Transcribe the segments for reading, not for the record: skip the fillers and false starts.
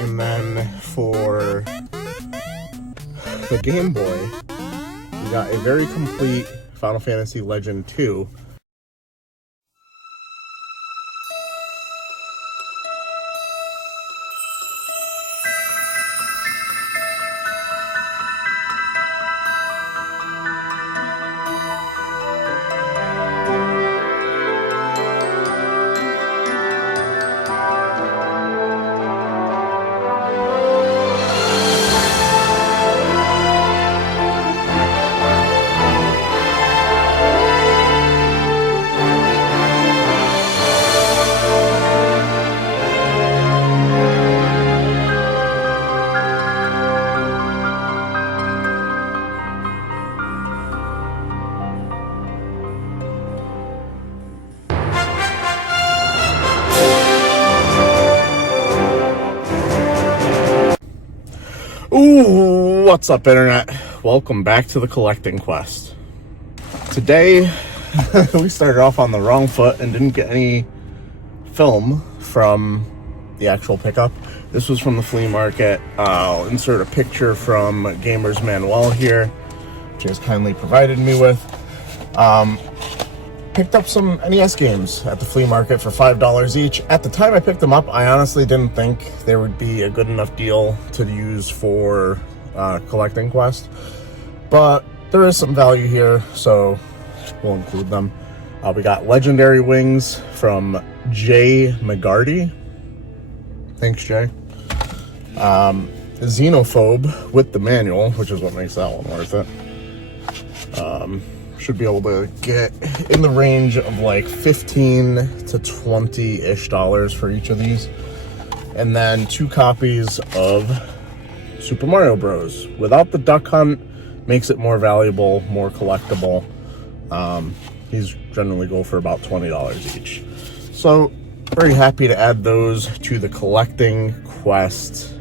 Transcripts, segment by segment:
And then for the Game Boy, we got a very complete Final Fantasy Legend 2. Ooh, what's up, Internet? Welcome back to the collecting quest. Today, we started off on the wrong foot and didn't get any film from the actual pickup. This was from the flea market. I'll insert a picture from Gamer's Manual here, which he has kindly provided me with. Picked up some NES games at the flea market for $5 each. At the time I picked them up, I honestly didn't think there would be a good enough deal to use for collecting quest, but there is some value here, so we'll include them. We got Legendary Wings from Jay McGarty. Thanks, Jay. Xenophobe with the manual, which is what makes that one worth it. Should be able to get in the range of like $15 to $20-ish for each of these. And then 2 copies of Super Mario Bros. Without the Duck Hunt, makes it more valuable, more collectible. These generally go for about $20 each. So, very happy to add those to the collecting quest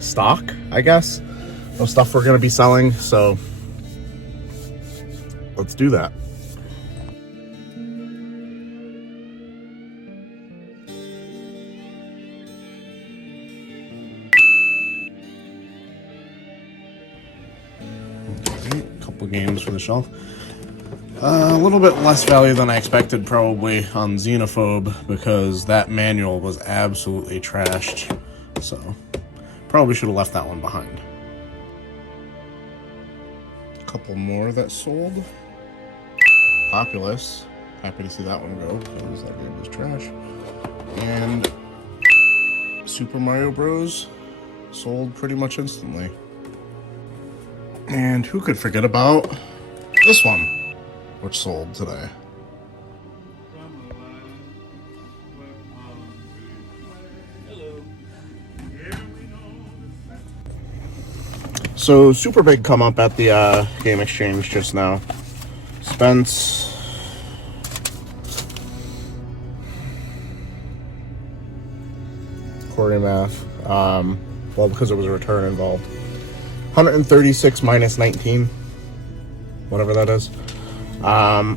stock, I guess. No stuff we're going to be selling, so let's do that. Okay, a couple games for the shelf. A little bit less value than I expected probably on Xenophobe, because that manual was absolutely trashed. So, probably should have left that one behind. A couple more that sold. Populous. Happy to see that one go, because that game was trash. And Super Mario Bros. Sold pretty much instantly. And who could forget about this one, which sold today. So, super big come up at the Game Exchange just now. Spent Cory math. Well, because there was a return involved. 136 minus 19. Whatever that is. Got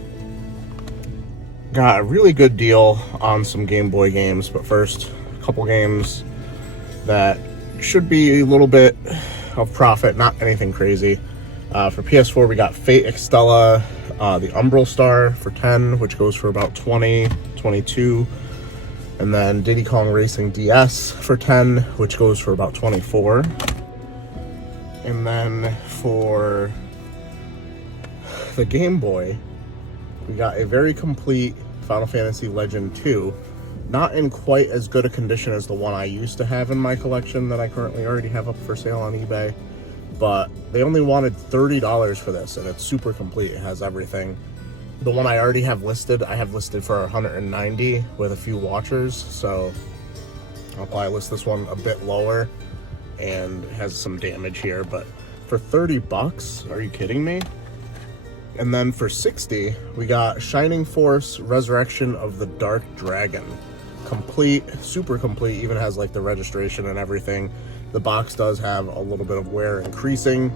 a really good deal on some Game Boy games, but first, a couple games that should be a little bit of profit, not anything crazy. For PS4, we got Fate Extella, the Umbral Star for 10, which goes for about 20, 22. And then Diddy Kong Racing DS for 10, which goes for about 24. And then for the Game Boy, we got a very complete Final Fantasy Legend 2. Not in quite as good a condition as the one I used to have in my collection that I currently already have up for sale on eBay. But they only wanted $30 for this, and it's super complete. It has everything. The one I already have listed, I have listed for $190 with a few watchers, so I'll probably list this one a bit lower, and it has some damage here, but for $30, are you kidding me? And then for $60, we got Shining Force Resurrection of the Dark Dragon. Complete, super complete, even has like the registration and everything. The box does have a little bit of wear increasing,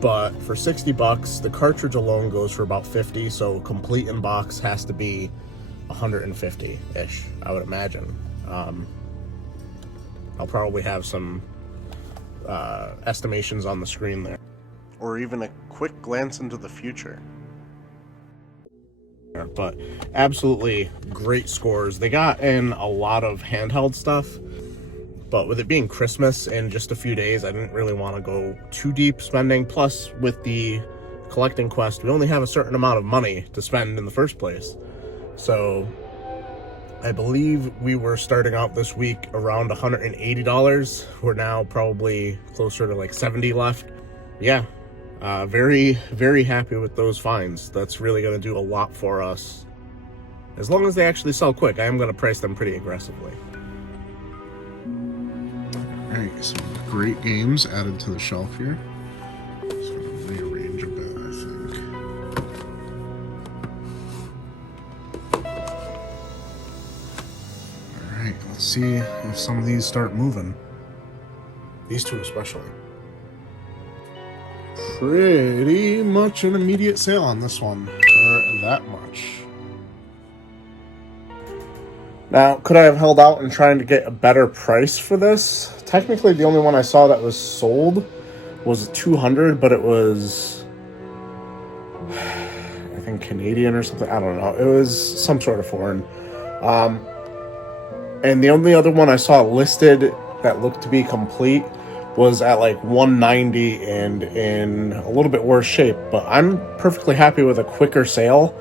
but for $60, the cartridge alone goes for about $50, so complete in box has to be $150-ish, I would imagine. I'll probably have some estimations on the screen there. Or even a quick glance into the future. But absolutely great scores. They got in a lot of handheld stuff, but with it being Christmas in just a few days, I didn't really want to go too deep spending. Plus, with the collecting quest, we only have a certain amount of money to spend in the first place. So I believe we were starting out this week around $180. We're now probably closer to like 70 left. Yeah. Very, very happy with those finds. That's really going to do a lot for us. As long as they actually sell quick, I am going to price them pretty aggressively. Alright, some great games added to the shelf here. Just going to rearrange a bit, I think. Alright, let's see if some of these start moving. These two especially. Pretty much an immediate sale on this one for that much. Now, could I have held out and trying to get a better price for this? Technically, the only one I saw that was sold was $200, but it was, I think, Canadian or something. I don't know. It was some sort of foreign. And the only other one I saw listed that looked to be complete was at like $190 and in a little bit worse shape, but I'm perfectly happy with a quicker sale,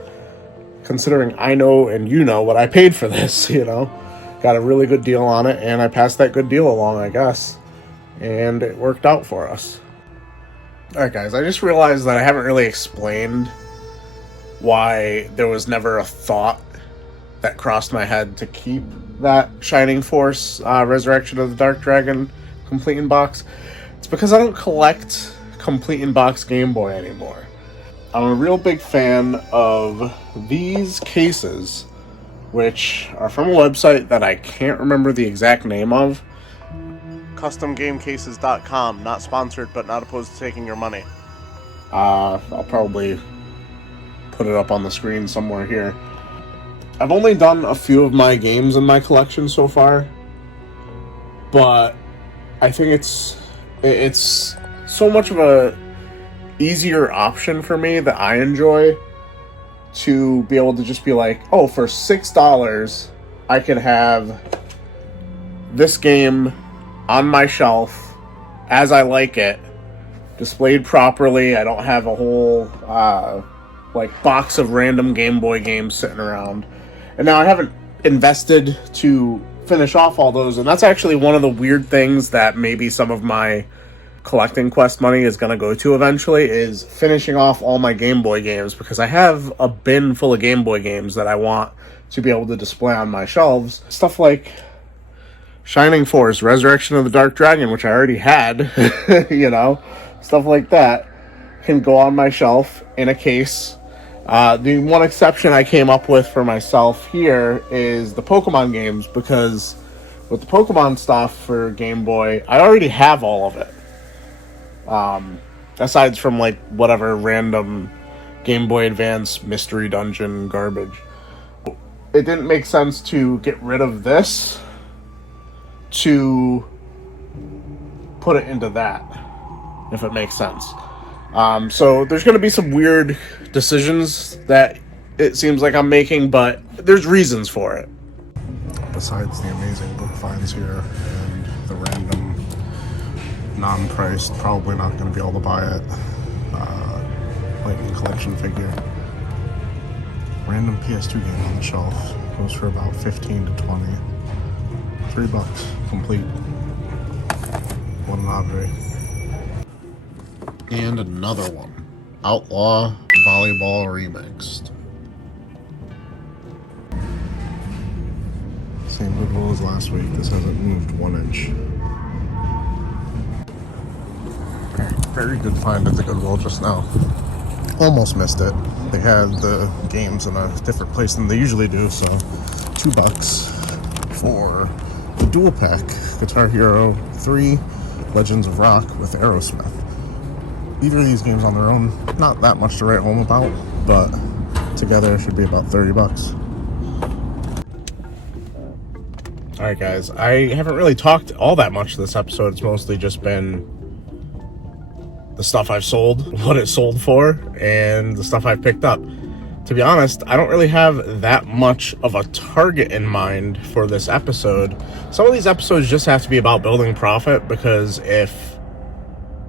considering I know and you know what I paid for this, you know. Got a really good deal on it, and I passed that good deal along, I guess, and it worked out for us. Alright guys, I just realized that I haven't really explained why there was never a thought that crossed my head to keep that Shining Force Resurrection of the Dark Dragon Complete in Box. It's because I don't collect Complete in Box Game Boy anymore. I'm a real big fan of these cases, which are from a website that I can't remember the exact name of. CustomGameCases.com. Not sponsored, but not opposed to taking your money. I'll probably put it up on the screen somewhere here. I've only done a few of my games in my collection so far, but I think it's so much of a easier option for me that I enjoy to be able to just be like, oh, for $6 I could have this game on my shelf as I like it, displayed properly. I don't have a whole like box of random Game Boy games sitting around. And now I haven't invested to finish off all those, and that's actually one of the weird things that maybe some of my collecting quest money is going to go to eventually, is finishing off all my Game Boy games, because I have a bin full of Game Boy games that I want to be able to display on my shelves. Stuff like Shining Force, Resurrection of the Dark Dragon, which I already had, you know, stuff like that can go on my shelf in a case. The one exception I came up with for myself here is the Pokemon games, because with the Pokemon stuff for Game Boy, I already have all of it. Aside from like whatever random Game Boy Advance mystery dungeon garbage. It didn't make sense to get rid of this to put it into that, if it makes sense. So there's going to be some weird decisions that it seems like I'm making, but there's reasons for it. Besides the amazing book finds here and the random non-priced, probably not going to be able to buy it, Lightning Collection figure. Random PS2 game on the shelf goes for about 15 to 20. $3 complete. What an object. And another one. Outlaw Volleyball Remixed. Same Goodwill as last week. This hasn't moved 1 inch. Very good find at the Goodwill just now. Almost missed it. They had the games in a different place than they usually do, so $2 for the dual pack Guitar Hero 3 Legends of Rock with Aerosmith. Either of these games on their own, not that much to write home about, but together it should be about $30. Alright guys, I haven't really talked all that much this episode. It's mostly just been the stuff I've sold, what it sold for, and the stuff I've picked up. To be honest, I don't really have that much of a target in mind for this episode. Some of these episodes just have to be about building profit, because if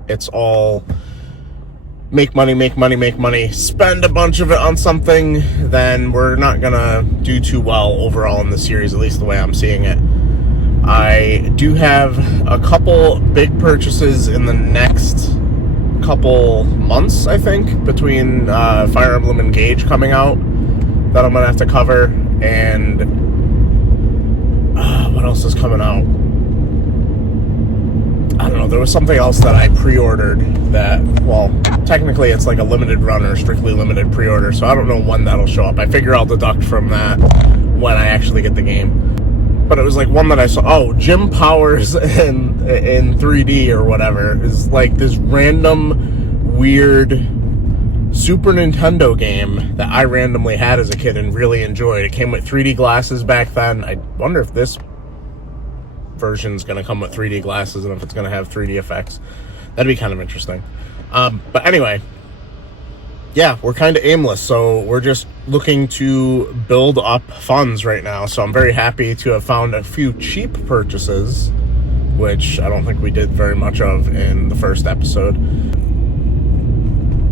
it's all make money, spend a bunch of it on something, then we're not gonna do too well overall in the series, at least the way I'm seeing it. I do have a couple big purchases in the next couple months, I think, between Fire Emblem Engage coming out that I'm gonna have to cover, and what else is coming out? I don't know, there was something else that I pre-ordered that, well, technically it's like a limited run or strictly limited pre-order, so I don't know when that'll show up. I figure I'll deduct from that when I actually get the game. But it was like one that I saw, Jim Powers in 3D or whatever, is like this random weird Super Nintendo game that I randomly had as a kid and really enjoyed. It came with 3D glasses back then. I wonder if this version's going to come with 3D glasses and if it's going to have 3D effects. That'd be kind of interesting. But anyway, yeah, we're kind of aimless, so we're just looking to build up funds right now. So I'm very happy to have found a few cheap purchases, which I don't think we did very much of in the first episode.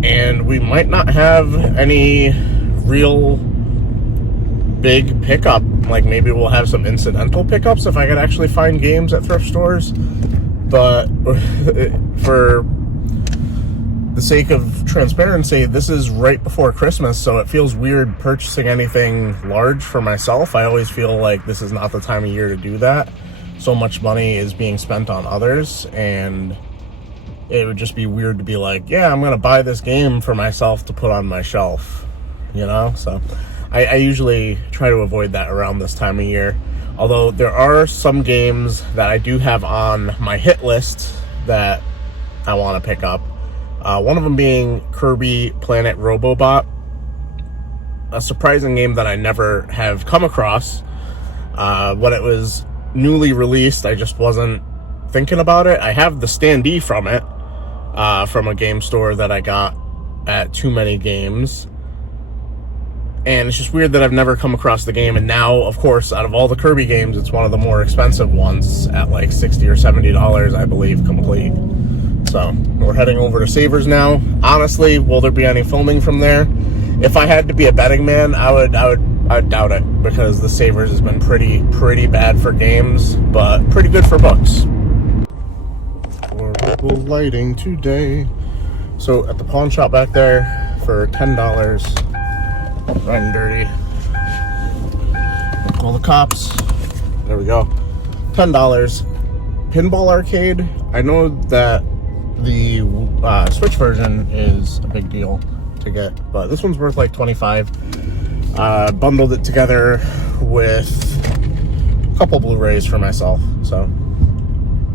And we might not have any real big pickup. Like, maybe we'll have some incidental pickups if I could actually find games at thrift stores. But for the sake of transparency, this is right before Christmas, so it feels weird purchasing anything large for myself. I always feel like this is not the time of year to do that. So much money is being spent on others, and it would just be weird to be like, yeah, I'm gonna buy this game for myself to put on my shelf, you know? So I usually try to avoid that around this time of year. Although there are some games that I do have on my hit list that I want to pick up. One of them being Kirby Planet Robobot, a surprising game that I never have come across. When it was newly released, I just wasn't thinking about it. I have the standee from it, from a game store that I got at Too Many Games. And it's just weird that I've never come across the game. And now, of course, out of all the Kirby games, it's one of the more expensive ones at like $60 or $70, I believe, complete. So we're heading over to Savers now. Honestly, will there be any filming from there? If I had to be a betting man, I would doubt it, because the Savers has been pretty bad for games, but pretty good for books. Horrible lighting today. So at the pawn shop back there for $10. Riding dirty. Call the cops. There we go. $10. Pinball arcade. I know that the Switch version is a big deal to get, but this one's worth like $25. Bundled it together with a couple Blu-rays for myself, so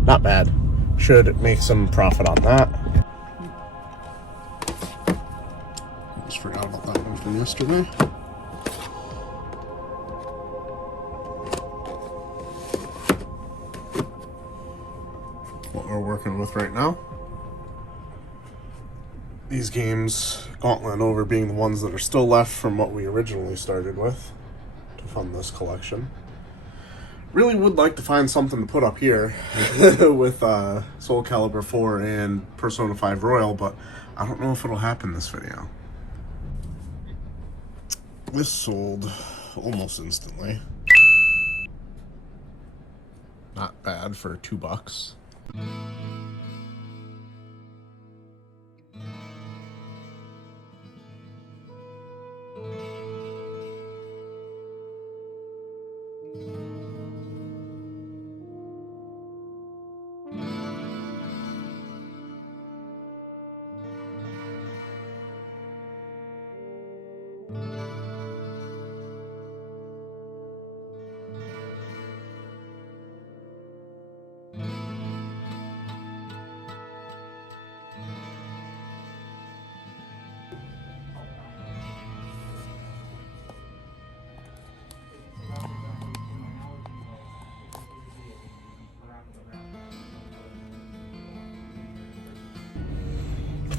not bad. Should make some profit on that. Just forgot about that one from yesterday. What we're working with right now. These games, Gauntlet and Over being the ones that are still left from what we originally started with to fund this collection. Really would like to find something to put up here with Soul Calibur 4 and Persona 5 Royal, but I don't know if it'll happen this video. This sold almost instantly. Not bad for $2.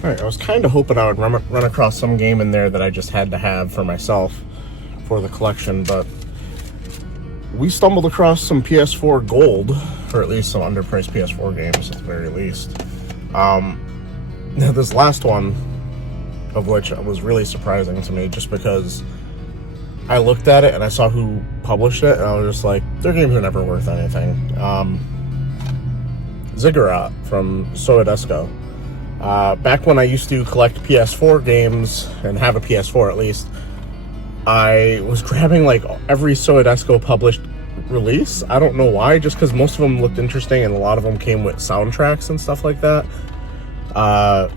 Alright, I was kind of hoping I would run across some game in there that I just had to have for myself for the collection, but we stumbled across some PS4 gold, or at least some underpriced PS4 games at the very least. This last one, of which was really surprising to me, just because I looked at it and I saw who published it, and I was just like, their games are never worth anything. Ziggurat from Soedesco. Back when I used to collect PS4 games, and have a PS4 at least, I was grabbing like every Soedesco published release. I don't know why, just because most of them looked interesting and a lot of them came with soundtracks and stuff like that. I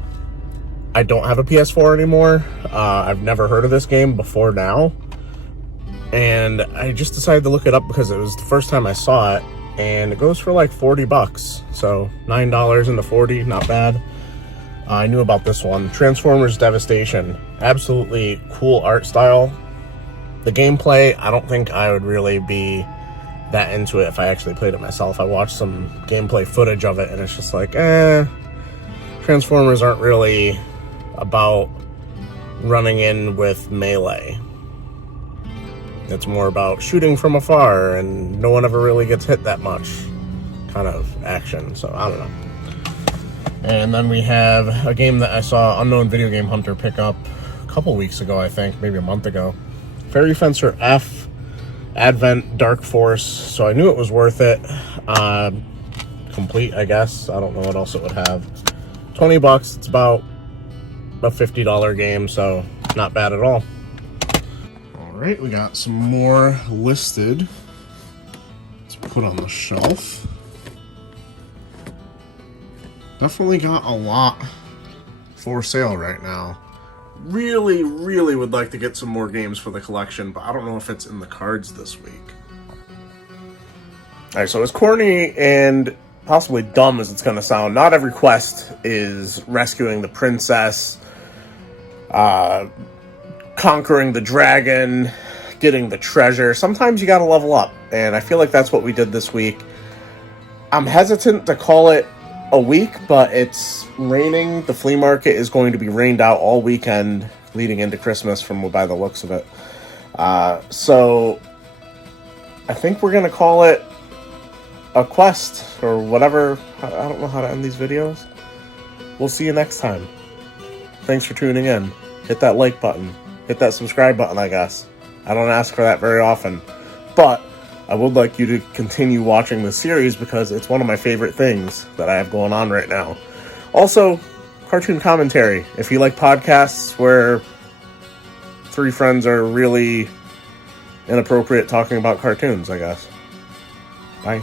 don't have a PS4 anymore. I've never heard of this game before now, and I just decided to look it up because it was the first time I saw it, and it goes for like $40, so $9 into 40, not bad. I knew about this one. Transformers Devastation. Absolutely cool art style. The gameplay, I don't think I would really be that into it if I actually played it myself. I watched some gameplay footage of it, and it's just like, Transformers aren't really about running in with melee. It's more about shooting from afar, and no one ever really gets hit that much kind of action, so I don't know. And then we have a game that I saw Unknown Video Game Hunter pick up a couple weeks ago, I think, maybe a month ago. Fairy Fencer F, Advent Dark Force, so I knew it was worth it. Complete, I guess. I don't know what else it would have. $20, it's about a $50 game, so not bad at all. Alright, we got some more listed. Let's put on the shelf. Definitely got a lot for sale right now. Really would like to get some more games for the collection, but I don't know if it's in the cards this week. Alright, so as corny and possibly dumb as it's going to sound, not every quest is rescuing the princess, conquering the dragon, getting the treasure. Sometimes you gotta level up, and I feel like that's what we did this week. I'm hesitant to call it a week, but it's raining. The flea market is going to be rained out all weekend leading into Christmas by the looks of it. So I think we're going to call it a quest or whatever. I don't know how to end these videos. We'll see you next time. Thanks for tuning in. Hit that like button. Hit that subscribe button, I guess. I don't ask for that very often. But I would like you to continue watching this series because it's one of my favorite things that I have going on right now. Also, cartoon commentary. If you like podcasts where three friends are really inappropriate talking about cartoons, I guess. Bye.